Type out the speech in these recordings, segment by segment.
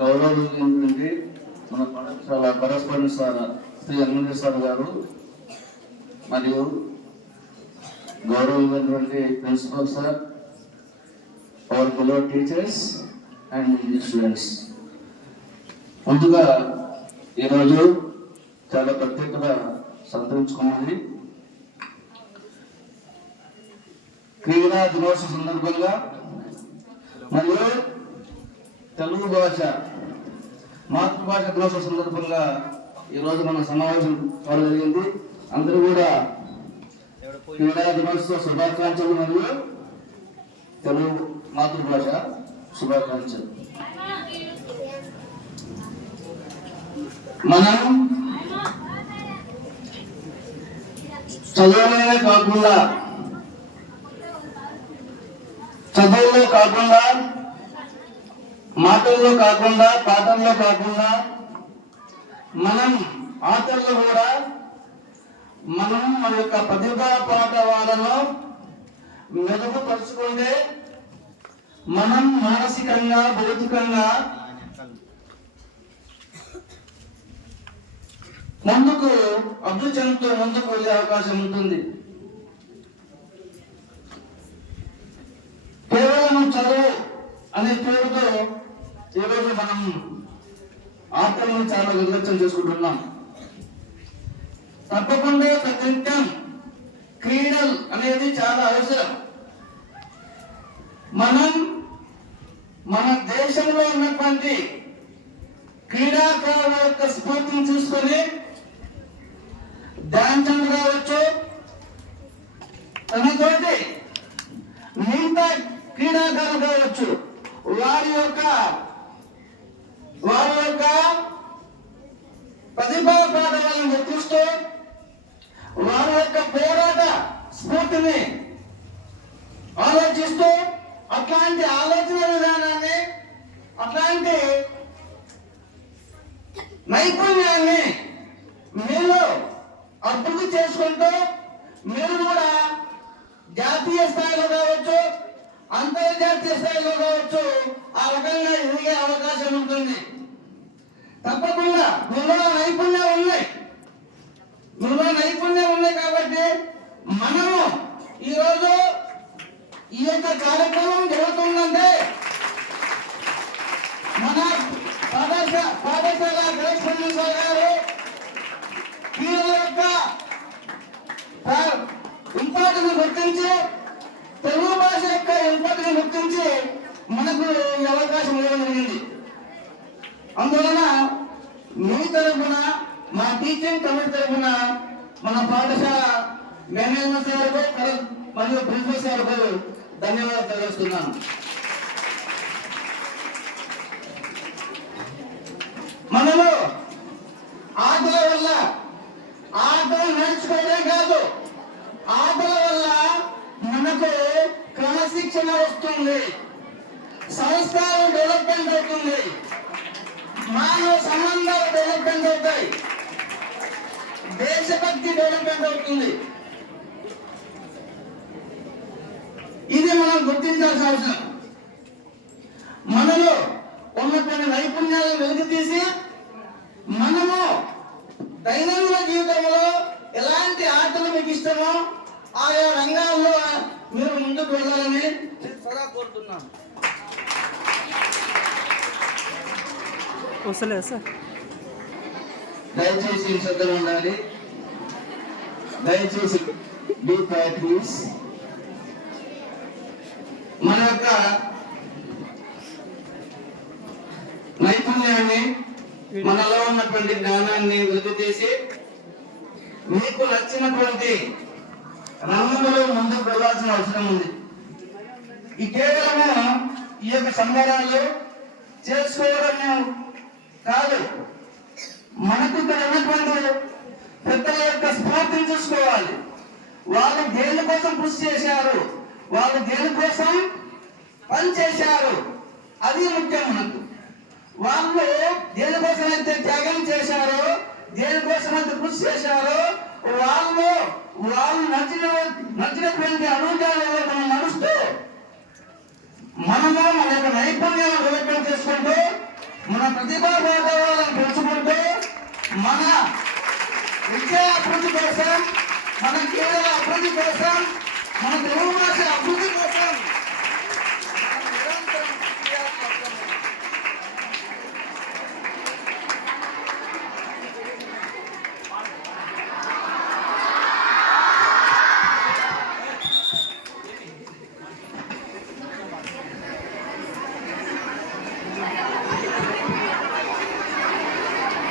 గౌరవమైనటువంటి మన పాఠశాల correspondent sir Shri Anmol sir గారు మరియు గౌరవమైనటువంటి principal sir, our fellow teachers and students, ముందుగా ఈరోజు చాలా ప్రత్యేకత సంతరించుకున్నది. క్రీడా దినోత్సవ సందర్భంగా మరియు తెలుగు భాష మాతృభాష దినోత్సవ సందర్భంగా ఈరోజు మన సమావేశం జరిగింది. అందరూ కూడా క్రీడా దినోత్సవ శుభాకాంక్షలు మరియు తెలుగు మాతృభాష శుభాకాంక్షలు. మనం చదువులోనే కాకుండా చదువుల్లో కాకుండా మాటల్లో కాకుండా పాటల్లో కాకుండా మనం ఆటల్లో కూడా మనం మన యొక్క ప్రతిభా పాఠవాలను మెరుగుపరుచుకుంటే మనం మానసికంగా భౌతికంగా ముందుకు అభివృద్ధి చెందుతూ ముందుకు వెళ్ళే అవకాశం ఉంటుంది. కేవలం చదువు అనే పేరుతో ఈరోజు మనం ఆటలను చాలా నిర్లక్ష్యం చేసుకుంటున్నాం. తప్పకుండా ప్రతినిత్యం క్రీడలు అనేది చాలా అవసరం. మనం మన దేశంలో ఉన్నటువంటి క్రీడాకారుల యొక్క స్ఫూర్తిని చూసుకొని ధ్యాన్ చంద్ కావచ్చు, తనతోటి మిగతా క్రీడాకారులు కావచ్చు, వారి యొక్క ప్రతిభా పాఠాలను గుర్తిస్తూ వారి యొక్క పోరాట స్ఫూర్తిని ఆలోచిస్తూ అట్లాంటి ఆలోచన విధానాన్ని, అట్లాంటి నైపుణ్యాన్ని మీరు అభివృద్ధి చేసుకుంటూ మీరు కూడా జాతీయ స్థాయిలో కావచ్చు, అంతర్జాతీయ స్థాయిలో కావచ్చు ఆ రకంగా ఎదిగే అవకాశం ఉంటుంది. తప్పకుండా మీలో నైపుణ్యం ఉన్నాయి కాబట్టి మనము ఈరోజు ఈ యొక్క కార్యక్రమం జరుగుతుందంటే మన పాఠశాల కరెస్పాండెంట్ గారు వీళ్ళ యొక్క ఇంపార్టెన్స్ గుర్తించి తెలుగు భాష యొక్క ఇంపార్టెన్స్ గుర్తించి మనకు ఈ అవకాశం ఇవ్వడం జరిగింది. అందువలన మీ తరఫున, మా టీచింగ్ కమిటీ తరఫున మన పాఠశాల మేనేజ్మెంట్ సార్కు మరియు ప్రిన్సిపల్ సార్కు ధన్యవాదాలు తెలియజేస్తున్నాను. మనము ఆటల వల్ల ఆటలు నేర్చుకోవడం కాదు, ఆటల వల్ల మనకు క్రమశిక్షణ వస్తుంది, సంస్కారం డెవలప్మెంట్ అవుతుంది, మానవ సంబంధాలు డెవలప్మెంట్ అవుతాయి, దేశభక్తి డెవలప్మెంట్ అవుతుంది. ఇది మనం గుర్తించాల్సిన అవసరం. మనలో ఉన్నటువంటి నైపుణ్యాలను వెలికి తీసి మనము దైనందిన జీవితంలో ఎలాంటి ఆటలు మీకు ఇష్టమో ఆయా రంగాల్లో మీరు ముందుకు వెళ్ళాలని సదా కోరుతున్నాను. దయచేసి శ్రద్ధగా ఉండాలి. దయచేసి డూ ప్రాక్టీస్. మన యొక్క నైపుణ్యాన్ని, మనలో ఉన్నటువంటి జ్ఞానాన్ని వృద్ధి చేసి మీకు నచ్చినటువంటి రంగంలో ముందుకు వెళ్ళాల్సిన అవసరం ఉంది. ఈ కేవలము ఈ యొక్క సంబరాలు చేసుకోవడం కాదు, మనకు ఇక్కడ ఉన్నటువంటి పెద్దల యొక్క స్ఫూర్తిని చూసుకోవాలి. వాళ్ళు దేనికోసం కృషి చేశారు, వాళ్ళు దేనికోసం పని చేశారు, అది ముఖ్యం మనకు. వాళ్ళు దేనికోసం అయితే త్యాగం చేశారో, దేనికోసం అయితే కృషి చేశారో, వాళ్ళు నచ్చినటువంటి అడుగుజాలలో మనం నడుస్తూ మనము మన యొక్క నైపుణ్యాలను డెవలప్మెంట్ చేసుకుంటూ ప్రతిభా పాఠవాలను పెంచుకుంటూ మన విద్యా అభివృద్ధి కోసం, మన క్రీడల అభివృద్ధి కోసం, మన తెలుగు భాష అభివృద్ధి కోసం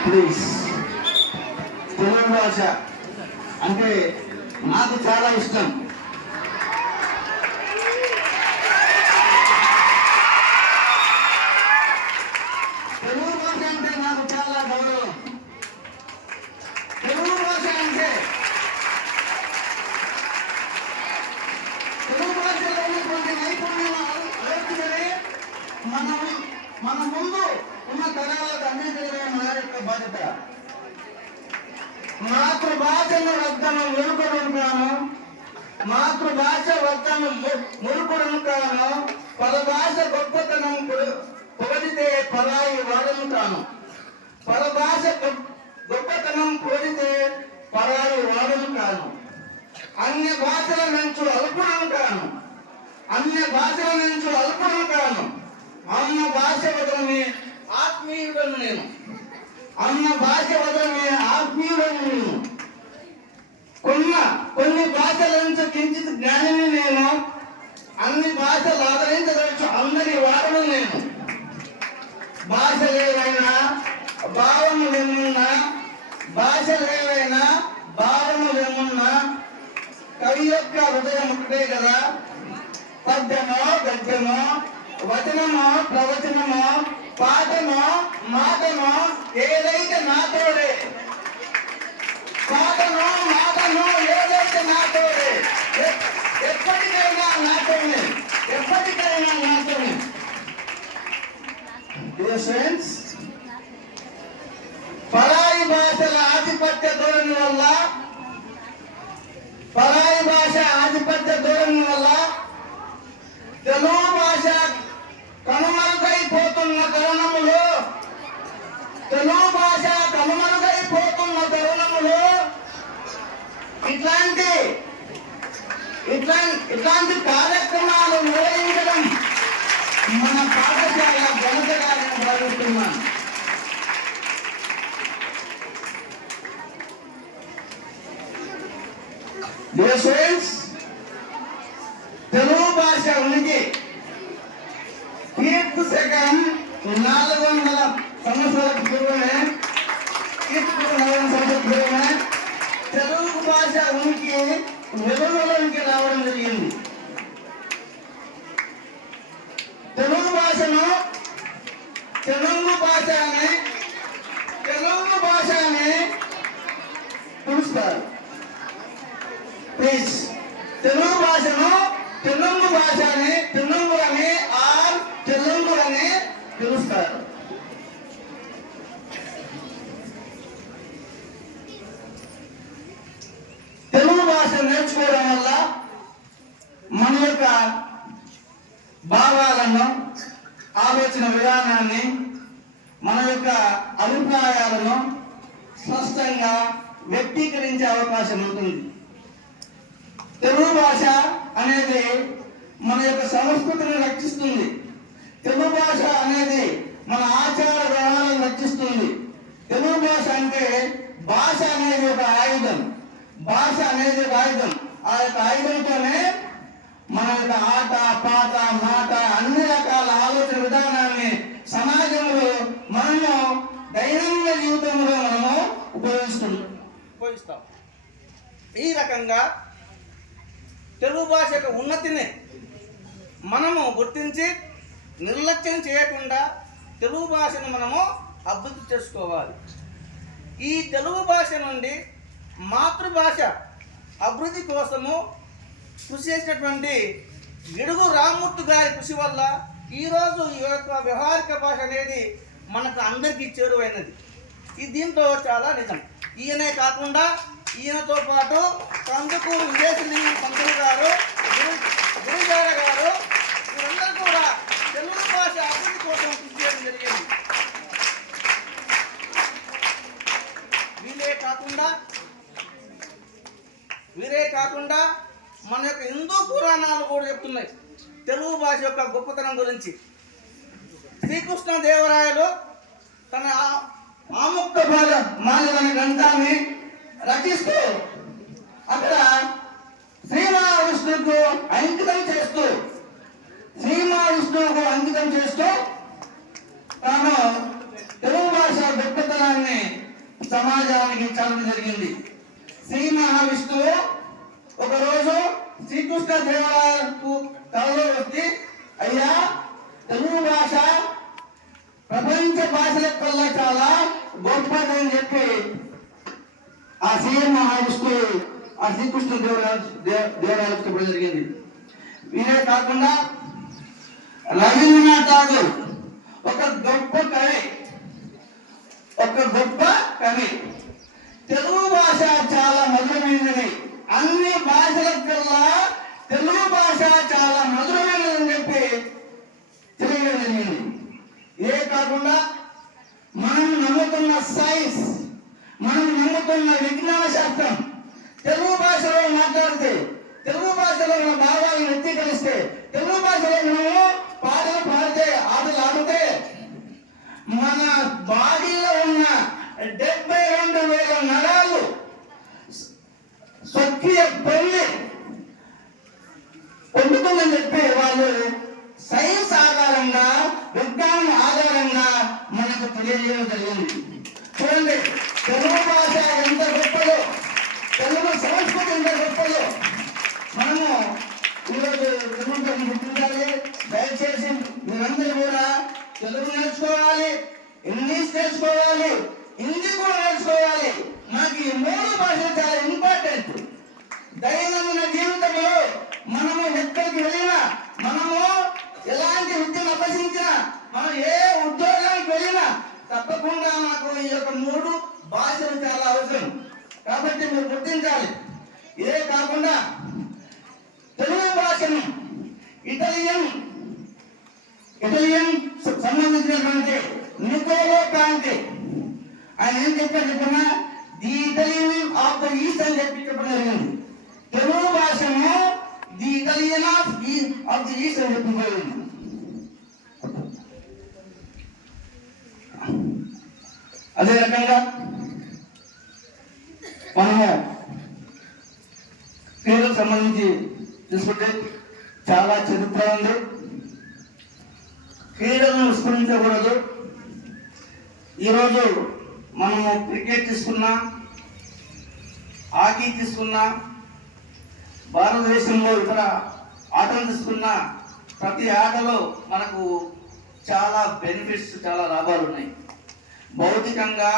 ప్లీజ్. తెలుగు భాష అంటే నాకు చాలా ఇష్టం. తెలుగు భాష అంటే నాకు చాలా గౌరవం. తెలుగు భాష అంటే తెలుగు భాషలో ఉన్నటువంటి నైపుణ్యాలు నేర్చుకుని మన ముందు ఉన్న తరాలకు అందించడమే మన యొక్క బాధ్యత. మాతృభాషను వద్దను మురుకుడును కాను, మాతృభాష వద్దను మురుకుడును కాను, పరభాష గొప్పతనం పొగిడితే పరాయి వాడను కాను. పరభాష గొప్పతనం పొగిడితే పరాయి వాడను కాను. అన్య భాషల నుంచి అల్పుడను కాను, అన్య భాషల నుంచి అల్పుడను కాను. అన్న భాష వదలని ఆత్మీయుడను నేను, అన్న భాష వదలని ఆత్మీయుడను నేను. కొన్ని భాషల నుంచి కించిత్ జ్ఞానిని నేను, అన్ని భాషలు ఆదరించవచ్చు అందరి వాడను నేను. భాషలేవైనా భావములేమున్నా, భాషలేవైనా భావములేమున్నా కవి యొక్క హృదయం ఒకటే కదా. పద్యమో గద్యమో, వచనమో ప్రవచనమో, పాఠమో మాటమో ఏదైతే నాతోడే, పాఠమో మాటమో ఏదైతే నాతోడే, ఎప్పటికైనా నాతోనే, ఎప్పటికైనా నాతోనే. ఫ్రెండ్స్, పరాయి భాషల ఆధిపత్య ధోరణి వల్ల, పరాయి భాష ఆధిపత్య ధోరణి వల్ల తెలుగు భాష కనుమరుగైపోతున్న తరుణములో, తెలుగు భాష కనుమరుగైపోతున్న తరుణములో ఇట్లాంటి కార్యక్రమాలు నిర్వహించడం మన పాఠశాల ఘనతగా నేను భావిస్తున్నాను. Dear friends, తెలుగు భాష ఉనికి కీర్తి శకం 400 సంవత్సరాల పూర్వమే, తెలుగు భాష ఉనికి వెలుగులోనికి రావడం జరిగింది. తెలుగు భాషను తెలుగు భాష అని పిలుస్తారు. ప్లీజ్, తెలుగు భాషను తెలుగు భాష అని, తెలుగు అని ఆర్ తెలుగు అని పిలుస్తారు. తెలుగు భాష నేర్చుకోవడం వల్ల మన యొక్క భావాలను, ఆలోచన విధానాన్ని, మన యొక్క అభిప్రాయాలను స్పష్టంగా వ్యక్తీకరించే అవకాశం ఉంటుంది. తెలుగు భాష అనేది మన యొక్క సంస్కృతిని రక్షిస్తుంది. తెలుగు భాష అనేది మన ఆచార వ్యవహారాలను రక్షిస్తుంది. తెలుగు భాష అంటే భాష అనేది ఒక ఆయుధం, భాష అనేది ఒక ఆయుధం. ఆ యొక్క ఆయుధంతోనే మన యొక్క ఆట పాట మాట అన్ని రకాల ఆలోచన విధానాన్ని సమాజంలో మనము దైనందిన జీవితంలో మనము ఉపయోగిస్తాం. ఈ రకంగా తెలుగు భాష యొక్క ఉన్నతిని మనము గుర్తించి నిర్లక్ష్యం చేయకుండా తెలుగు భాషను మనము అభివృద్ధి చేసుకోవాలి. ఈ తెలుగు భాష నుండి మాతృభాష అభివృద్ధి కోసము కృషి చేసినటువంటి గిడుగు రామ్మూర్తి గారి కృషి వల్ల ఈరోజు ఈ యొక్క వ్యవహారిక భాష అనేది మనకు అందరికీ చేరువైనది. దీంతో చాలా నిజం. ఈయనే కాకుండా ఈయనతో పాటు కందుకూరు విజయసింహ పంతులు గారు, గురుజార గారు, వీరందరూ కూడా తెలుగు భాష అభివృద్ధి కోసం కృషి చేయడం జరిగింది. వీరే కాకుండా మన యొక్క హిందూ పురాణాలు కూడా చెప్తున్నాయి తెలుగు భాష యొక్క గొప్పతనం గురించి. శ్రీకృష్ణదేవరాయలు తన ఆముక్త మాల్యం అనే గ్రంథాన్ని రచిస్తూ అక్కడ శ్రీ మహావిష్ణువుకు అంకితం చేస్తూ తాను తెలుగు భాష గొప్పతనాన్ని సమాజానికి చాలడం జరిగింది. శ్రీ మహావిష్ణువు ఒకరోజు శ్రీకృష్ణదేవరాయలకు కలలో వచ్చి, అయ్యా తెలుగు భాష ప్రపంచ భాషల కల్లా చాలా గొప్పదని చెప్పి ఆ శ్రీ మహావిష్ణువు ఆ శ్రీకృష్ణదేవరాయలకు చెప్పడం జరిగింది. ఇదే కాకుండా రవీంద్రనాథ్ ఠాగూర్ ఒక గొప్ప కవి తెలుగు భాష చాలా మధురమైనది, అన్ని భాషల కల్లా తెలుగు భాష చాలా మధురమైనదని చెప్పి తెలియడం జరిగింది. ఇదే కాకుండా మనం నమ్ముతున్న సైన్స్, మనం నమ్ముతున్న విజ్ఞాన శాస్త్రం తెలుగు భాషలో మాట్లాడితే, తెలుగు భాషలో మన భావాలను వ్యక్తీకరిస్తే, తెలుగు భాషలో మనము పాటలు పాడితే, ఆటలు ఆడితే మన బాడీలో ఉన్న 72,000 నరాలు స్వకీయ పొందుతుందని చెప్పి వాళ్ళు సైన్స్ ఆధారంగా, విజ్ఞానం ఆధారంగా మనకు తెలియజేయడం జరిగింది. చూడండి, తెలుగు భాష ఎంత గొప్పదో, తెలుగు సంస్కృతి ఎంత గొప్పదో మనము ఈరోజు తెలుగు గుర్తించాలి. దయచేసి మీరందరూ కూడా తెలుగు నేర్చుకోవాలి, ఇంగ్లీష్ నేర్చుకోవాలి, హిందీ కూడా నేర్చుకోవాలి. నాకు ఈ 3 భాషలు చాలా ఇంపార్టెంట్. దైనందిన జీవితంలో మనము ఎక్కడికి వెళ్ళినా, మనము ఎలాంటి విద్యను అభ్యసించినా, మనం ఏ ఉద్యోగానికి వెళ్ళినా తప్పకుండా నాకు ఈ యొక్క 3 భాషలు చాలా అవసరం. కాబట్టి మీరు గుర్తించాలి. ఇదే కాకుండా తెలుగు భాషను ఇటాలియన్ సంబంధించినటువంటి నికోలో కాంటే ఆయన ఏం చెప్పారు చెప్పిన the Italian of the east అని చెప్పి చెప్పడం జరిగింది. తెలుగు భాషను the Italian of the east అని చెప్పి జరిగింది. అదే రకంగా మనము క్రీడలకు సంబంధించి చూసుకుంటే చాలా చరిత్ర ఉంది. క్రీడలను విస్మరించకూడదు. ఈరోజు మనము క్రికెట్ తీసుకున్నా, హాకీ తీసుకున్నా, భారతదేశంలో ఇతర ఆటలు తీసుకున్నా, ప్రతి ఆటలో మనకు చాలా బెనిఫిట్స్, చాలా లాభాలు ఉన్నాయి. భౌతికంగా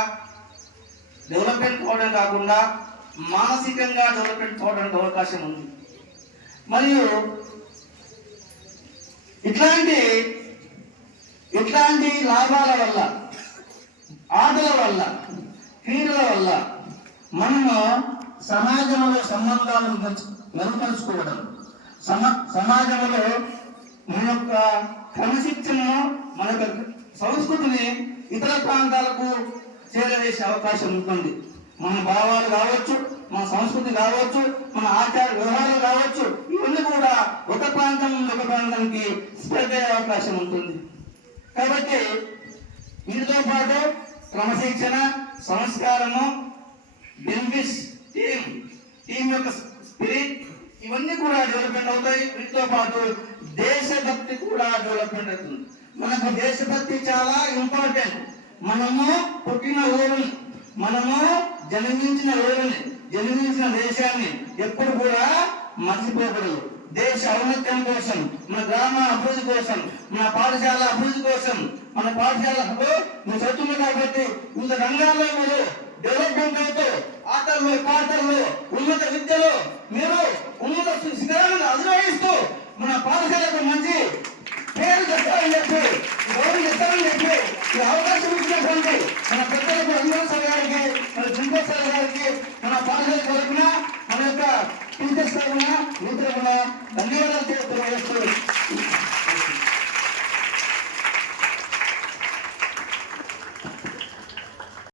డెవలప్మెంట్ కావడం కాకుండా మానసికంగా డెవలప్మెంట్ కావడానికి అవకాశం ఉంది. మరియు ఇట్లాంటి లాభాల వల్ల, ఆటల వల్ల, క్రీడల వల్ల మనము సమాజంలో సంబంధాలను మెరుగుపరుచుకోవడం, సమాజంలో మన యొక్క క్రమశిక్షణను, మన యొక్క సంస్కృతిని ఇతర ప్రాంతాలకు చేరవేసే అవకాశం ఉంటుంది. మన భావాలు కావచ్చు, మన సంస్కృతి కావచ్చు, మన ఆచార వ్యవహారాలు కావచ్చు, ఇవన్నీ కూడా ఒక ప్రాంతం నుండి ఒక ప్రాంతానికి స్ప్రెడ్ అయ్యే అవకాశం ఉంటుంది. కాబట్టి వీటితో పాటు క్రమశిక్షణ, సంస్కారము, బెనిఫిట్స్, టీం యొక్క స్పిరిట్, ఇవన్నీ కూడా డెవలప్మెంట్ అవుతాయి. వీటితో పాటు దేశభక్తి కూడా డెవలప్మెంట్ అవుతుంది. మనకు దేశభక్తి చాలా ఇంపార్టెంట్. మనము పుట్టిన ఊరిని, మనము జన్మించిన ఊరిని, జన్మించిన దేశాన్ని ఎప్పుడు కూడా మర్చిపోకూడదు. దేశ ఔన్నత్యం కోసం, మన గ్రామ అభివృద్ధి కోసం, మన పాఠశాల అభివృద్ధి కోసం, మన పాఠశాలలో మీరు చదువుతుంది కాబట్టి వివిధ రంగాల్లో మీరు డెవలప్మెంట్ అవుతూ, ఆటల్లో, పాటల్లో, ఉన్నత విద్యలో మీరు ఉన్నత శిఖరాలను అధిరోహిస్తూ మన పాఠశాలకు మంచి పేరు చెప్తారని చెప్పి, గౌరవం చెప్తారని చెప్పి ఈ అవకాశం ఇచ్చినటువంటి మన పెద్దలకు అందరూ సార్ గారికి, మన జింకో సార్ గారికి